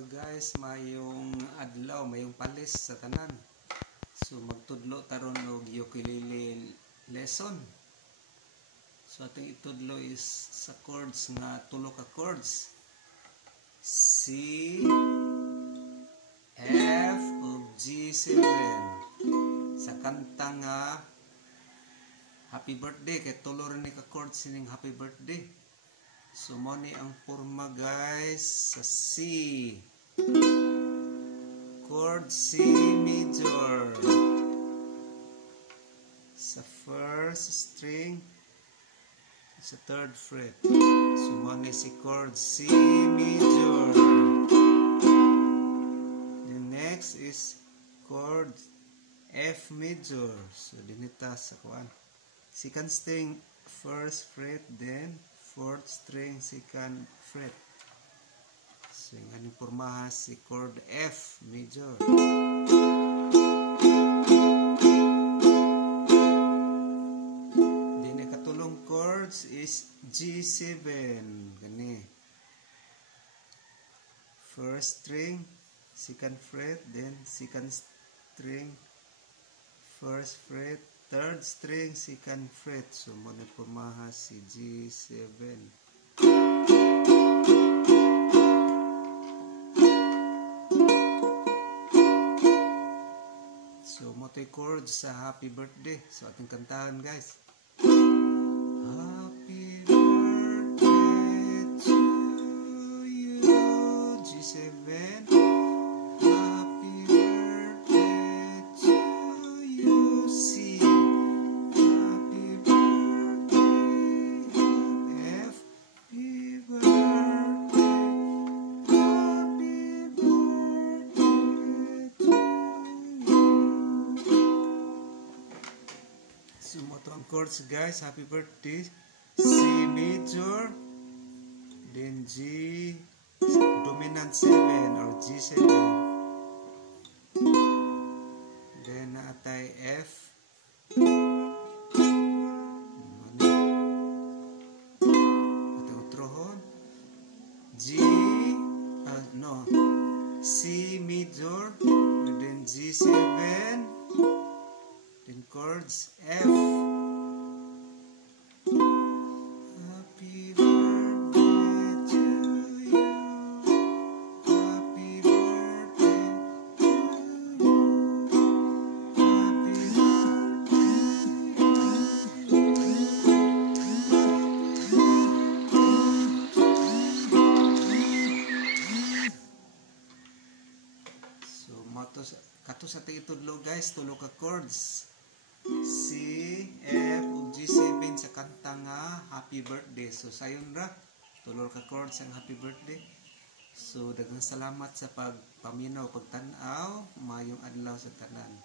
Hello guys, mayong adlaw, mayong palis sa tanan. So magtudlo taron og ukulele lesson. So ating itudlo is sa chords nga tulo ka chords. C, F ug G7. Sa kanta nga Happy Birthday kay tulo rin ni ka chords sining Happy Birthday. So mo ni ang forma guys sa C. Chord C major. Sa first string sa third fret. So mo ni si chord C major. The next is chord F major. So dinita sa kuan. Second string first fret, then fourth string second fret. So yung aning pormaha si chord F major. Then katulong chords is G7 gani. First string second fret, then second string first fret, third string second fret. So mo na pormaha si G7. So mo to'y chords sa Happy Birthday. So ating kantahan guys. Happy birthday to you, G7. So mo to ang chords guys, Happy Birthday, C major, then G dominant 7 or G7, then naatay F, atong utrohon, G, no, C major, then G7, then chords F. Happy birthday to you. Happy birthday to you. Happy birthday. So kato sa itudlo guys, tulo ka chords. C, F, ug G7 sa kanta nga Happy Birthday. So sayon ra, tulor ka chords ang Happy Birthday. So daghang salamat sa pagpaminaw, pagtan-aw, mayong adlaw sa tanan.